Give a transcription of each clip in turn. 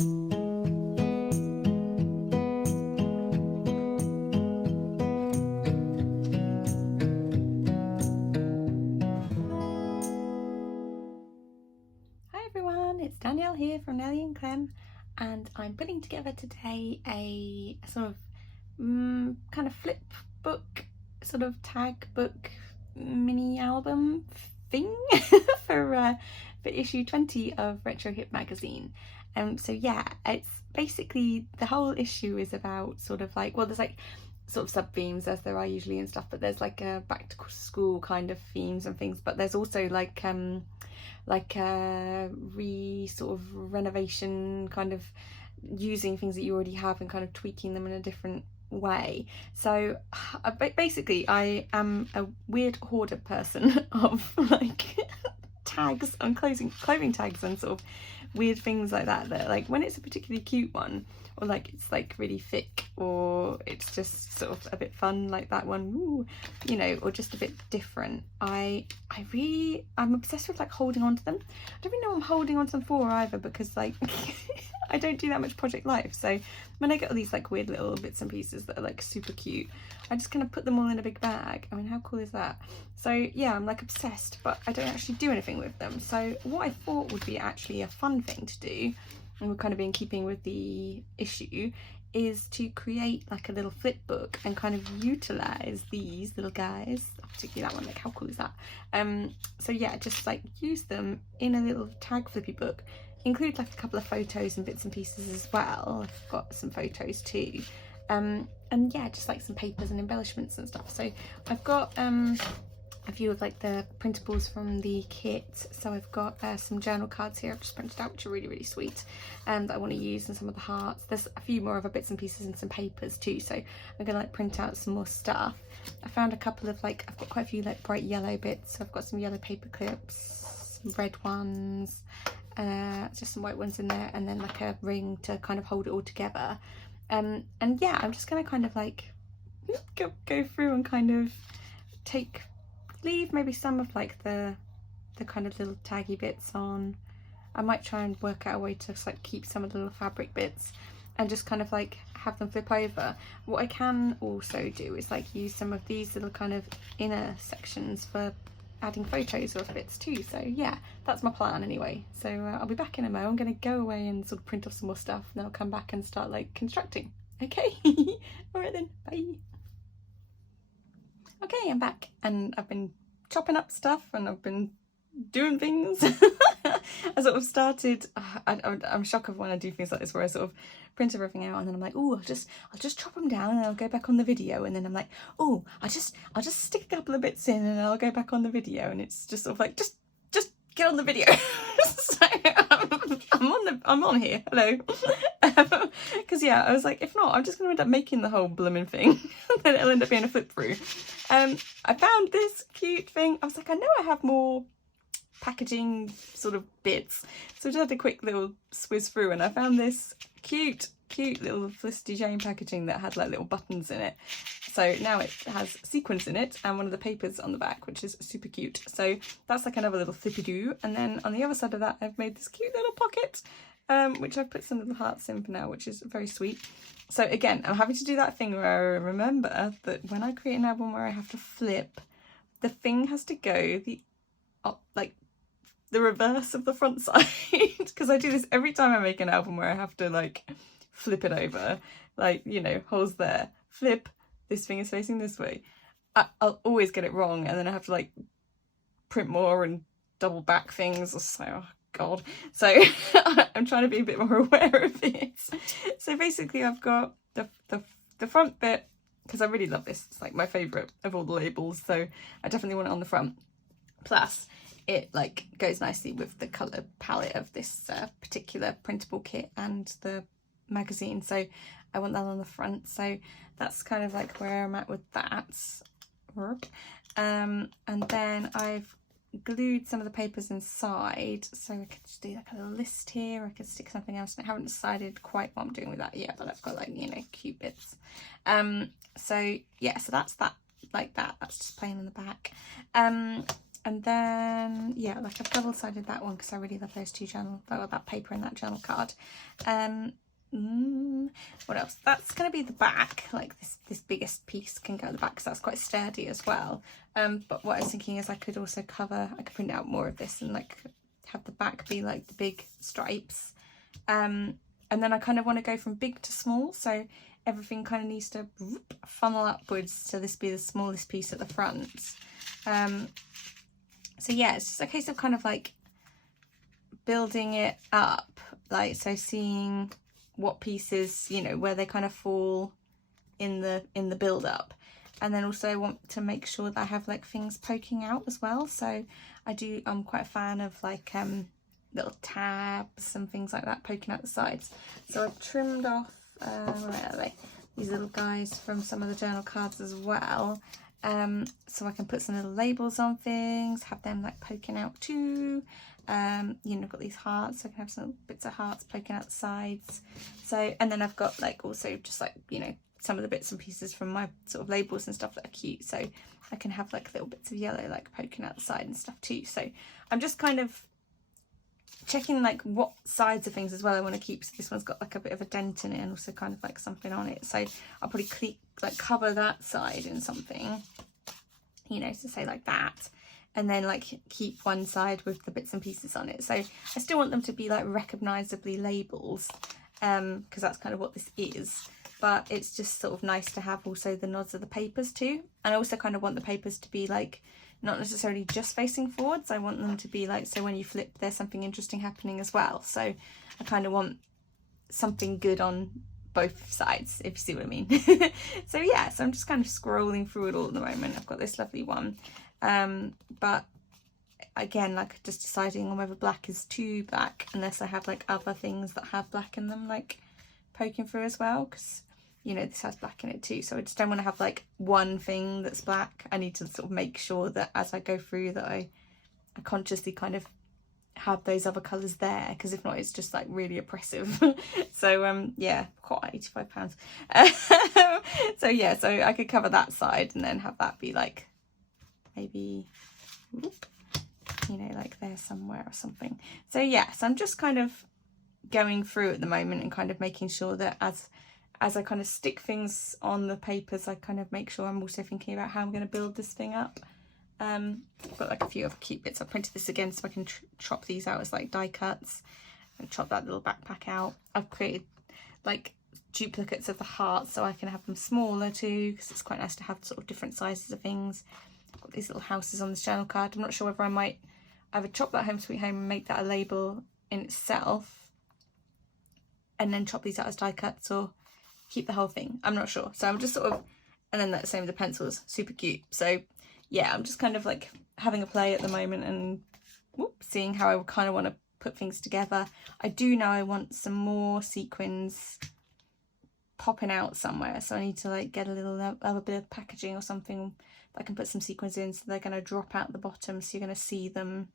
Hi everyone, it's Danielle here from Nellie and Clem, and I'm putting together today a sort of kind of flip book, sort of tag book mini album thing for issue 20 of Retro Hip magazine. So yeah, it's basically the whole issue is about sort of like, well, there's like sort of sub themes as there are usually and stuff, but there's like a back to school kind of themes and things, but there's also like a sort of renovation, kind of using things that you already have and kind of tweaking them in a different way. So basically I am a weird hoarder person of like tags and clothing tags and sort of weird things like that, that like when it's a particularly cute one, or like it's like really thick, or it's just sort of a bit fun like that one, ooh, you know, or just a bit different, I'm obsessed with like holding on to them. I don't really know what I'm holding on to them for either, because like I don't do that much Project Life, so when I get all these like weird little bits and pieces that are like super cute, I just kind of put them all in a big bag. I mean, how cool is that? So yeah, I'm like obsessed, but I don't actually do anything with them. So what I thought would be actually a fun thing to do, and we're kind of in keeping with the issue, is to create like a little flip book and kind of utilize these little guys, particularly that one, like how cool is that? So yeah, just like use them in a little tag flippy book, include like a couple of photos and bits and pieces as well. I've got some photos too, and yeah, just like some papers and embellishments and stuff. So I've got a few of like the printables from the kit. So I've got some journal cards here I've just printed out, which are really, really sweet, that I want to use, and some of the hearts. There's a few more other bits and pieces and some papers too, so I'm gonna like print out some more stuff. I found a couple of like, I've got quite a few like bright yellow bits, so I've got some yellow paper clips, some red ones, just some white ones in there, and then like a ring to kind of hold it all together. And yeah, I'm just gonna kind of like go through and kind of leave maybe some of like the kind of little taggy bits on. I might try and work out a way to like keep some of the little fabric bits and just kind of like have them flip over. What I can also do is like use some of these little kind of inner sections for adding photos of bits too. So yeah, that's my plan anyway. So I'll be back in a mo. I'm gonna go away and sort of print off some more stuff, and then I'll come back and start like constructing. Okay. All right then, bye. Okay, I'm back, and I've been chopping up stuff and I've been doing things. I sort of started, I'm shocked of when I do things like this, where I sort of print everything out and then I'm like, oh, I'll just chop them down and I'll go back on the video, and then I'm like, oh, I'll just stick a couple of bits in and I'll go back on the video, and it's just sort of like, just get on the video. So I'm on here, hello. Because yeah, I was like, if not, I'm just gonna end up making the whole blooming thing. Then it'll end up being a flip through. I found this cute thing. I was like, I know I have more packaging sort of bits, so I just had a quick little swizz through, and I found this cute little Felicity Jane packaging that had like little buttons in it. So now it has sequins in it and one of the papers on the back, which is super cute. So that's like another little flippy-doo. And then on the other side of that, I've made this cute little pocket, which I've put some little hearts in for now, which is very sweet. So again, I'm having to do that thing where I remember that when I create an album where I have to flip, the thing has to go like the reverse of the front side, because I do this every time I make an album where I have to like flip it over, like, you know, holes there, flip, this thing is facing this way. I'll always get it wrong, and then I have to like print more and double back things, so oh god. So I'm trying to be a bit more aware of it. So basically I've got the front bit, because I really love this, it's like my favourite of all the labels, so I definitely want it on the front. Plus it like goes nicely with the colour palette of this particular printable kit and the magazine, so I want that on the front. So that's kind of like where I'm at with that. And then I've glued some of the papers inside, so I could just do like a little list here. I could stick something else, and I haven't decided quite what I'm doing with that yet, but I've got like, you know, cute bits. So yeah, so that's that, like that, that's just plain on the back. And then, yeah, like I've double-sided that one because I really love those two that paper and that journal card. What else? That's going to be the back. Like this biggest piece can go at the back because that's quite sturdy as well. But what I was thinking is I could print out more of this and like have the back be like the big stripes. And then I kind of want to go from big to small, so everything kind of needs to funnel upwards, so this be the smallest piece at the front. So yeah, it's just a case of kind of like building it up, like, so seeing what pieces, you know, where they kind of fall in the build up. And then also I want to make sure that I have like things poking out as well. So I'm quite a fan of like little tabs and things like that poking out the sides. So I've trimmed off where are they? These little guys from some of the journal cards as well. So I can put some little labels on things, have them like poking out too. You know, I've got these hearts, so I can have some bits of hearts poking out the sides. So, and then I've got like also just like, you know, some of the bits and pieces from my sort of labels and stuff that are cute. So I can have like little bits of yellow like poking out the side and stuff too. So I'm just kind of checking like what sides of things as well I want to keep. So this one's got like a bit of a dent in it and also kind of like something on it. So I'll probably like cover that side in something, you know, so say like that. And then like keep one side with the bits and pieces on it. So I still want them to be like recognisably labels, because that's kind of what this is. But it's just sort of nice to have also the nods of the papers too. And I also kind of want the papers to be like not necessarily just facing forwards. I want them to be like, so when you flip, there's something interesting happening as well. So I kind of want something good on both sides, if you see what I mean. So yeah, so I'm just kind of scrolling through it all at the moment. I've got this lovely one. But again, like just deciding on whether black is too black, unless I have like other things that have black in them, like poking through as well, because you know this has black in it too, so I just don't want to have like one thing that's black. I need to sort of make sure that as I go through that I consciously kind of have those other colours there, because if not it's just like really oppressive. So yeah, quite £85. So yeah, so I could cover that side and then have that be like maybe, you know, like there somewhere or something. So yeah, so I'm just kind of going through at the moment and kind of making sure that as I kind of stick things on the papers, I kind of make sure I'm also thinking about how I'm going to build this thing up. I've got like a few other cute bits. I printed this again so I can chop these out as like die cuts and chop that little backpack out. I've created like duplicates of the hearts so I can have them smaller too, because it's quite nice to have sort of different sizes of things. I've got these little houses on this journal card. I'm not sure whether I might either chop that Home Sweet Home and make that a label in itself and then chop these out as die cuts, or keep the whole thing. I'm not sure. So I'm just sort of, and then that same with the pencils, super cute. So yeah, I'm just kind of like having a play at the moment and seeing how I kind of want to put things together. I do know I want some more sequins popping out somewhere, so I need to like get a little other bit of packaging or something that I can put some sequins in, so they're going to drop out the bottom, so you're going to see them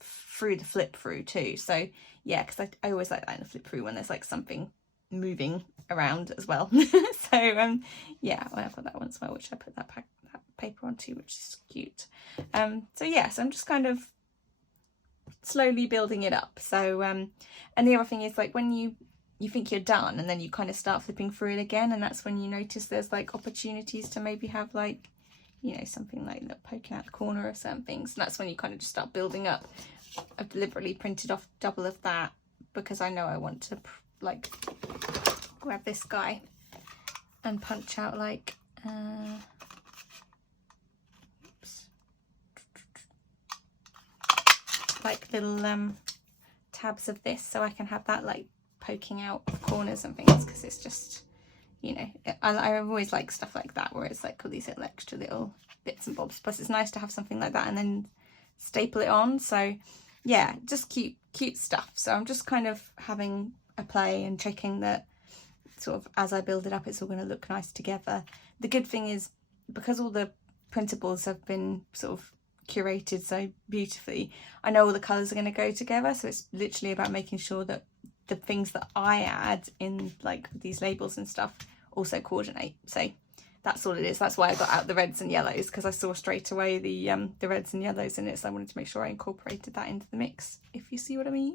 through the flip through too. So yeah, because I always like that in the flip through when there's like something moving around as well. So yeah, well, I've got that one as well, which I put that paper onto, which is cute. So yeah, so I'm just kind of slowly building it up. So and the other thing is like when you think you're done and then you kind of start flipping through it again, and that's when you notice there's like opportunities to maybe have like, you know, something like that poking out the corner of certain things, and that's when you kind of just start building up. I've deliberately printed off double of that because I know I want to like grab this guy and punch out like like little tabs of this, so I can have that like poking out of corners and things, because it's just, you know, I always like stuff like that where it's like all these little extra little bits and bobs, plus it's nice to have something like that and then staple it on. So yeah, just cute stuff. So I'm just kind of having a play and checking that sort of as I build it up it's all going to look nice together. The good thing is, because all the printables have been sort of curated so beautifully, I know all the colours are going to go together, so it's literally about making sure that the things that I add in like these labels and stuff also coordinate. So that's all it is. That's why I got out the reds and yellows, because I saw straight away the reds and yellows in it, so I wanted to make sure I incorporated that into the mix, if you see what I mean.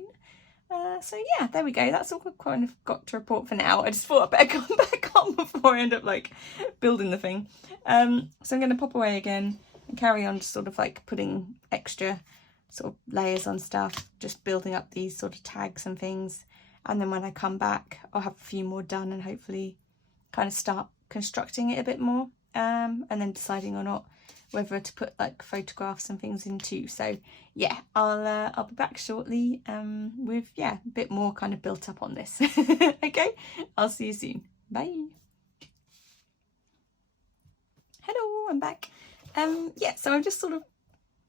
So yeah, there we go. That's all I've kind of got to report for now. I just thought I'd better come back on before I end up like building the thing. So I'm going to pop away again and carry on just sort of like putting extra sort of layers on stuff, just building up these sort of tags and things. And then when I come back, I'll have a few more done and hopefully kind of start constructing it a bit more, and then deciding or not whether to put like photographs and things in too. So yeah, I'll be back shortly with a bit more kind of built up on this. Okay, I'll see you soon. Bye. Hello, I'm back. So I'm just sort of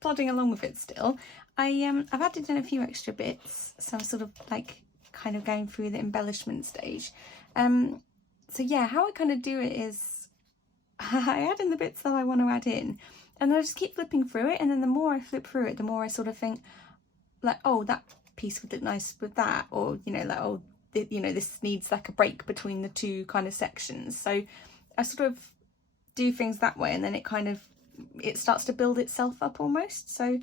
plodding along with it still. I've added in a few extra bits, so I'm sort of like kind of going through the embellishment stage. So yeah, how I kind of do it is I add in the bits that I want to add in, and I just keep flipping through it, and then the more I flip through it, the more I sort of think like, oh, that piece would look nice with that, or you know, like, oh, this needs like a break between the two kind of sections. So I sort of do things that way, and then it starts to build itself up almost. So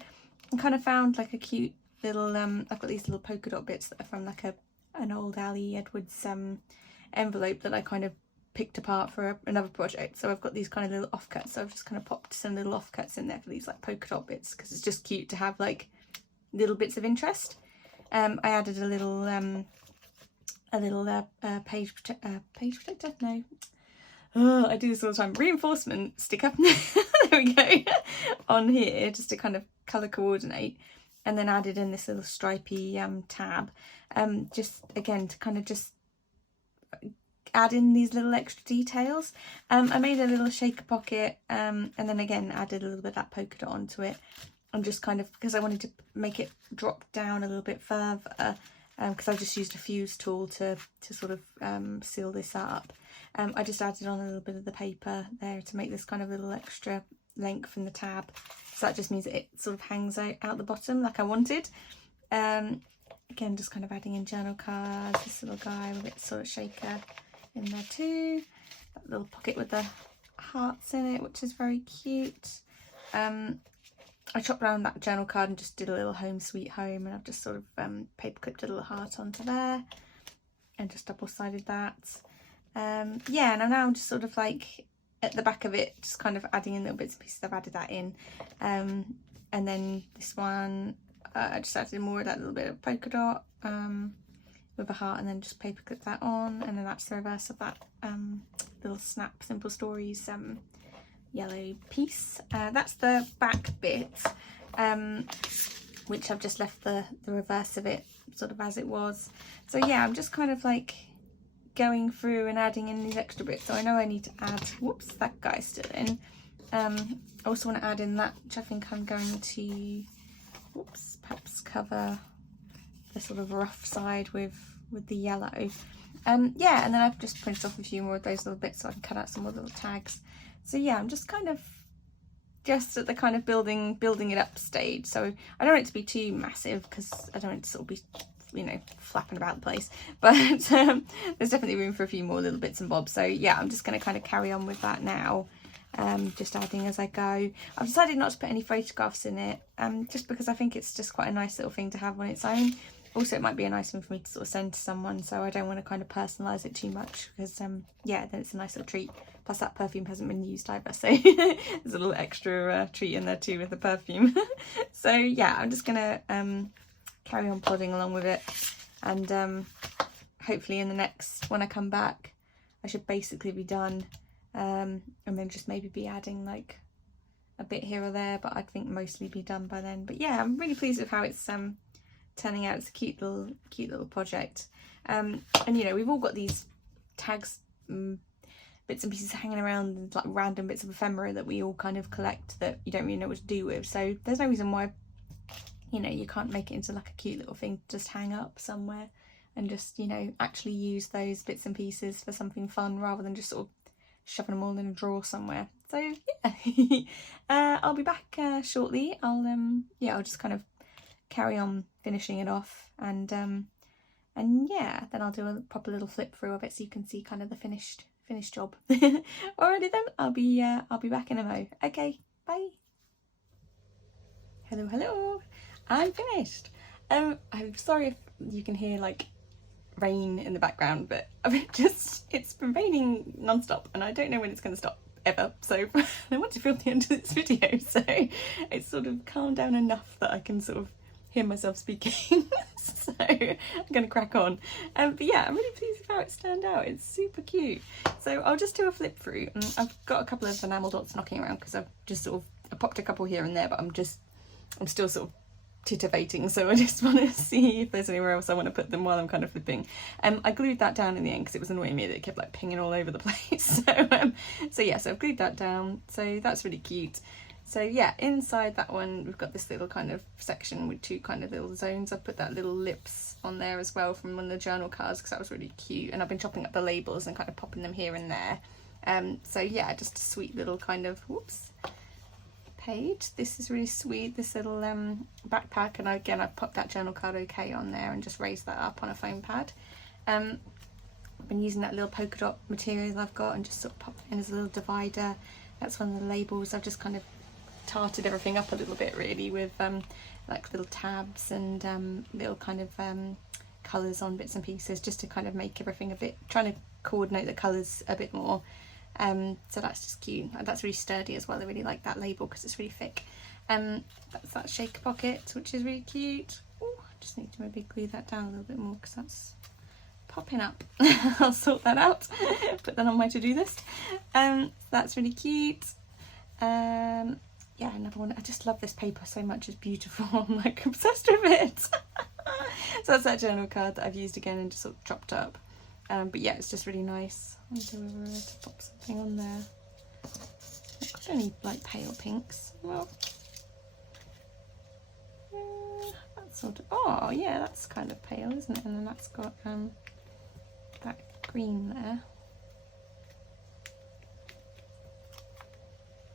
I kind of found like a cute little I've got these little polka dot bits that are from like an old Ali Edwards envelope that I kind of picked apart for another project. So I've got these kind of little offcuts, so I've just kind of popped some little offcuts in there for these like polka dot bits, because it's just cute to have like little bits of interest. I added a little page protector, no, I do this all the time, reinforcement sticker there we go, on here, just to kind of colour coordinate. And then added in this little stripy tab, just again to kind of just add in these little extra details. I made a little shaker pocket, and then again added a little bit of that polka dot onto it. I'm just kind of, because I wanted to make it drop down a little bit further, because I just used a fuse tool to sort of seal this up. I just added on a little bit of the paper there to make this kind of little extra length in the tab. So that just means that it sort of hangs out the bottom like I wanted. Again, just kind of adding in journal cards, this little guy with its sort of shaker in there too. That little pocket with the hearts in it, which is very cute. I chopped around that journal card and just did a little home sweet home, and I've just sort of paper clipped a little heart onto there and just double-sided that. Yeah, and I'm now just sort of like at the back of it, just kind of adding in little bits and pieces. I've added that in, and then this one I just added more of that little bit of polka dot with a heart, and then just paper clip that on, and then that's the reverse of that little Snap Simple Stories yellow piece. That's the back bit, which I've just left the reverse of it sort of as it was. So yeah, I'm just kind of like going through and adding in these extra bits. So I know I need to add, whoops, that guy's still in. I also want to add in that, which I think I'm going to, whoops, perhaps cover the sort of rough side with the yellow. Yeah, and then I've just printed off a few more of those little bits so I can cut out some more little tags. So yeah, I'm just kind of just at the kind of building it up stage. So I don't want it to be too massive, because I don't want it to sort of be, you know, flapping about the place, but there's definitely room for a few more little bits and bobs. So yeah, I'm just going to kind of carry on with that now, just adding as I go. I've decided not to put any photographs in it, just because I think it's just quite a nice little thing to have on its own. Also, it might be a nice one for me to sort of send to someone, so I don't want to kind of personalise it too much, because yeah, then it's a nice little treat. Plus that perfume hasn't been used either, so there's a little extra treat in there too with the perfume. So yeah, I'm just gonna carry on plodding along with it, and hopefully in the next, when I come back, I should basically be done, and then just maybe be adding like a bit here or there, but I think mostly be done by then. But yeah, I'm really pleased with how it's turning out. It's a cute little project, and you know, we've all got these tags, bits and pieces hanging around, like random bits of ephemera that we all kind of collect that you don't really know what to do with. So there's no reason why, you know, you can't make it into like a cute little thing to just hang up somewhere, and just, you know, actually use those bits and pieces for something fun rather than just sort of shoving them all in a drawer somewhere. So yeah, I'll be back shortly. I'll just kind of carry on finishing it off, and yeah, then I'll do a proper little flip through of it so you can see kind of the finished finished job. Alrighty then, I'll be back in a mo. Okay, bye. Hello, I'm finished. I'm sorry if you can hear like rain in the background, but it's been raining non-stop and I don't know when it's going to stop ever, so I want to film the end of this video, so it's sort of calmed down enough that I can sort of hear myself speaking. So I'm gonna crack on. But yeah, I'm really pleased with how it's turned out. It's super cute. So I'll just do a flip through, and I've got a couple of enamel dots knocking around because I've just sort of I popped a couple here and there, but I'm still sort of titivating, so I just want to see if there's anywhere else I want to put them while I'm kind of flipping. I glued that down in the end because it was annoying me that it kept like pinging all over the place. So yeah, so I've glued that down, so that's really cute. So yeah, inside that one we've got this little kind of section with two kind of little zones. I've put that little lips on there as well from one of the journal cards because that was really cute, and I've been chopping up the labels and kind of popping them here and there. So yeah, just a sweet little kind of page. This is really sweet, this little backpack, and again I've popped that journal card OK on there and just raised that up on a foam pad. I've been using that little polka dot material I've got and just sort of popped it in as a little divider. That's one of the labels. I've just kind of tarted everything up a little bit really with like little tabs and little kind of colours on bits and pieces, just to kind of make everything a bit, trying to coordinate the colours a bit more. So that's just cute. That's really sturdy as well. I really like that label because it's really thick. That's that shaker pocket, which is really cute. Ooh, I just need to maybe glue that down a little bit more because that's popping up. I'll sort that out. Put that on my to-do list. That's really cute. Yeah, another one. I just love this paper so much. It's beautiful. I'm like obsessed with it. So that's that journal card that I've used again and just sort of chopped up. But yeah, it's just really nice. I wonder whether I were to pop something on there. I've got any like pale pinks. Well, that's sort of, oh yeah, that's kind of pale, isn't it? And then that's got that green there.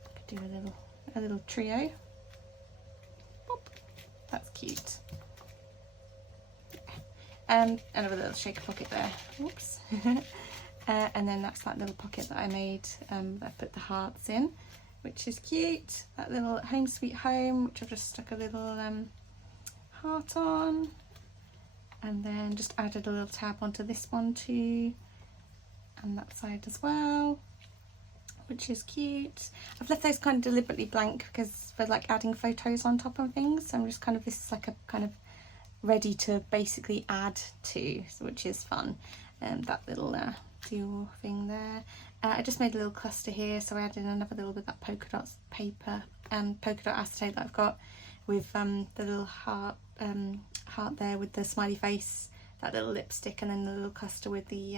I could do a little trio. Pop. That's cute. Another little shaker pocket there. Whoops. And then that's that little pocket that I made that I put the hearts in, which is cute. That little home sweet home, which I've just stuck a little heart on, and then just added a little tab onto this one too, and that side as well, which is cute. I've left those kind of deliberately blank because for like adding photos on top of things. So I'm just kind of, this is like a kind of ready to basically add to, which is fun. That little deal thing there. I just made a little cluster here, so I added another little bit of that polka dots paper and polka dot acetate that I've got with the little heart there with the smiley face, that little lipstick, and then the little cluster with the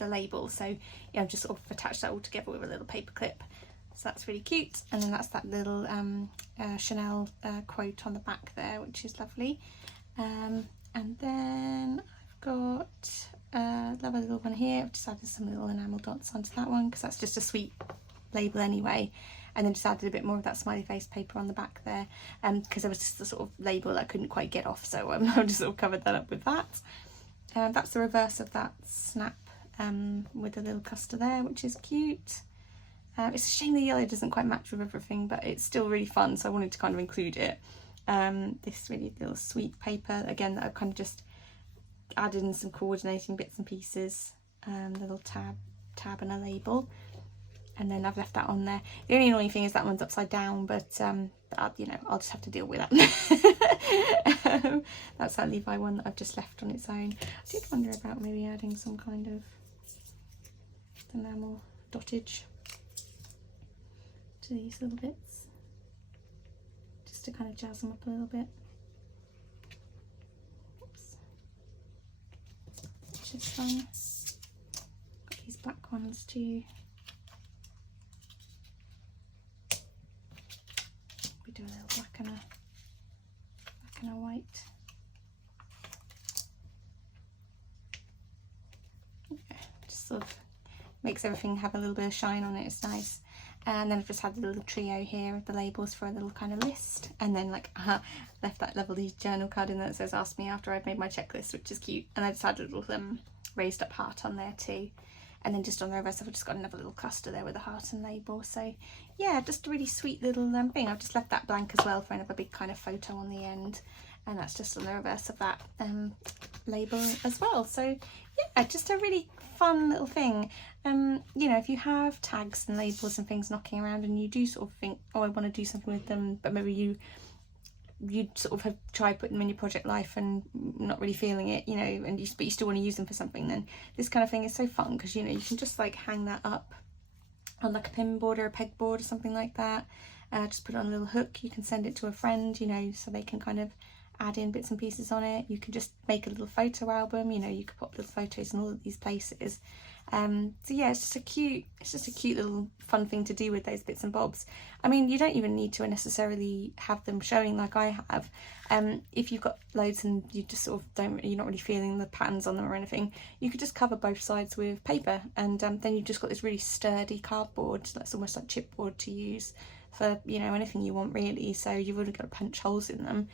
label. So yeah, I've just sort of attached that all together with a little paper clip. So that's really cute. And then that's that little Chanel quote on the back there, which is lovely. And then I've got another little one here. I've just added some little enamel dots onto that one because that's just a sweet label anyway. And then just added a bit more of that smiley face paper on the back there because there was just a sort of label I couldn't quite get off, so I've just sort of covered that up with that. That's the reverse of that snap with a little cluster there, which is cute. It's a shame the yellow doesn't quite match with everything, but it's still really fun, so I wanted to kind of include it. This really little sweet paper again that I've kind of just added in some coordinating bits and pieces, little tab and a label, and then I've left that on there. The only annoying thing is that one's upside down, but you know, I'll just have to deal with that. That's that Levi one that I've just left on its own. I did wonder about maybe adding some kind of enamel dottage to these little bits, just to kind of jazz them up a little bit. Oops. Which is fun. Got these black ones too. We do a little black and a white. Yeah, just sort of makes everything have a little bit of shine on it. It's nice. And then I've just had a little trio here of the labels for a little kind of list, and then like left that lovely journal card in there that says ask me after I've made my checklist, which is cute. And I just had a little raised up heart on there too. And then just on the reverse I've just got another little cluster there with a heart and label. So yeah, just a really sweet little thing. I've just left that blank as well for another big kind of photo on the end, and that's just on the reverse of that label as well. So yeah, just a really fun little thing. You know, if you have tags and labels and things knocking around and you do sort of think, oh, I want to do something with them, but maybe you sort of have tried putting them in your project life and not really feeling it, you know, and but you still want to use them for something, then this kind of thing is so fun, because, you know, you can just like hang that up on like a pin board or a peg board or something like that. Just put it on a little hook. You can send it to a friend, you know, so they can kind of add in bits and pieces on it. You can just make a little photo album, you know, you could pop little photos in all of these places. So yeah, it's just a cute little fun thing to do with those bits and bobs. I mean, you don't even need to necessarily have them showing like I have. If you've got loads and you just sort of you're not really feeling the patterns on them or anything, you could just cover both sides with paper, and then you've just got this really sturdy cardboard that's almost like chipboard to use for, you know, anything you want really. So you've already got to punch holes in them.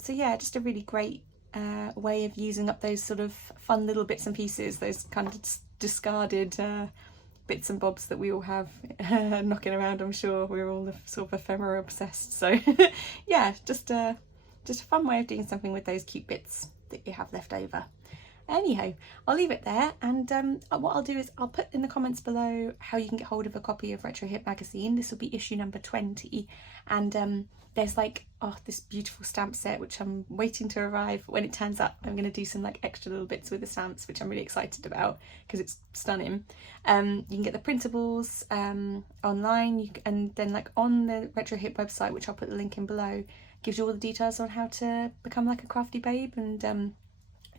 So yeah, just a really great way of using up those sort of fun little bits and pieces, those kind of discarded bits and bobs that we all have knocking around. I'm sure we're all sort of ephemera obsessed. So yeah, just a fun way of doing something with those cute bits that you have left over. Anyhow, I'll leave it there, and what I'll do is I'll put in the comments below how you can get hold of a copy of Retro Hip magazine. This will be issue number 20, and there's like, oh, this beautiful stamp set which I'm waiting to arrive. When it turns up, I'm going to do some like extra little bits with the stamps, which I'm really excited about because it's stunning. You can get the printables online, and then like on the Retro Hip website, which I'll put the link in below, gives you all the details on how to become like a Crafty Babe, and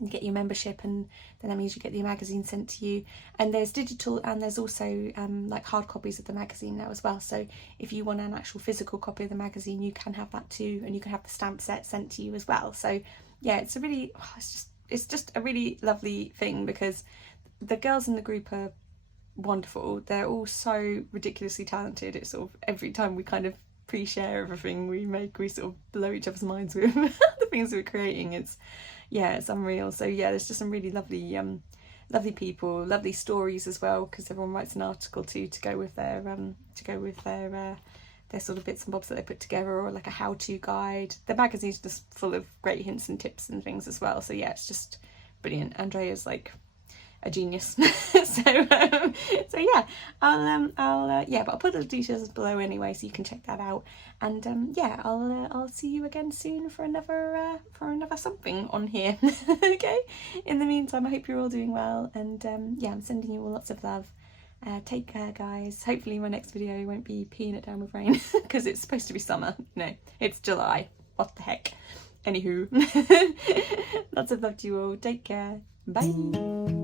get your membership, and then that means you get your magazine sent to you. And there's digital, and there's also like hard copies of the magazine now as well. So if you want an actual physical copy of the magazine, you can have that too, and you can have the stamp set sent to you as well. So yeah, it's a really, it's just a really lovely thing, because the girls in the group are wonderful. They're all so ridiculously talented. It's sort of every time we kind of pre-share everything we make, we sort of blow each other's minds with the things we're creating. It's unreal. So yeah, there's just some really lovely lovely people, lovely stories as well, because everyone writes an article too to go with their sort of bits and bobs that they put together, or like a how-to guide. The magazine's just full of great hints and tips and things as well. So yeah, it's just brilliant. Andrea's like a genius. so yeah, but I'll put the details below anyway, so you can check that out. And yeah, I'll see you again soon for another something on here. Okay, in the meantime, I hope you're all doing well, and yeah, I'm sending you all lots of love. Take care, guys. Hopefully my next video won't be peeing it down with rain, because it's supposed to be summer. No, it's July. What the heck. Anywho, lots of love to you all. Take care. Bye.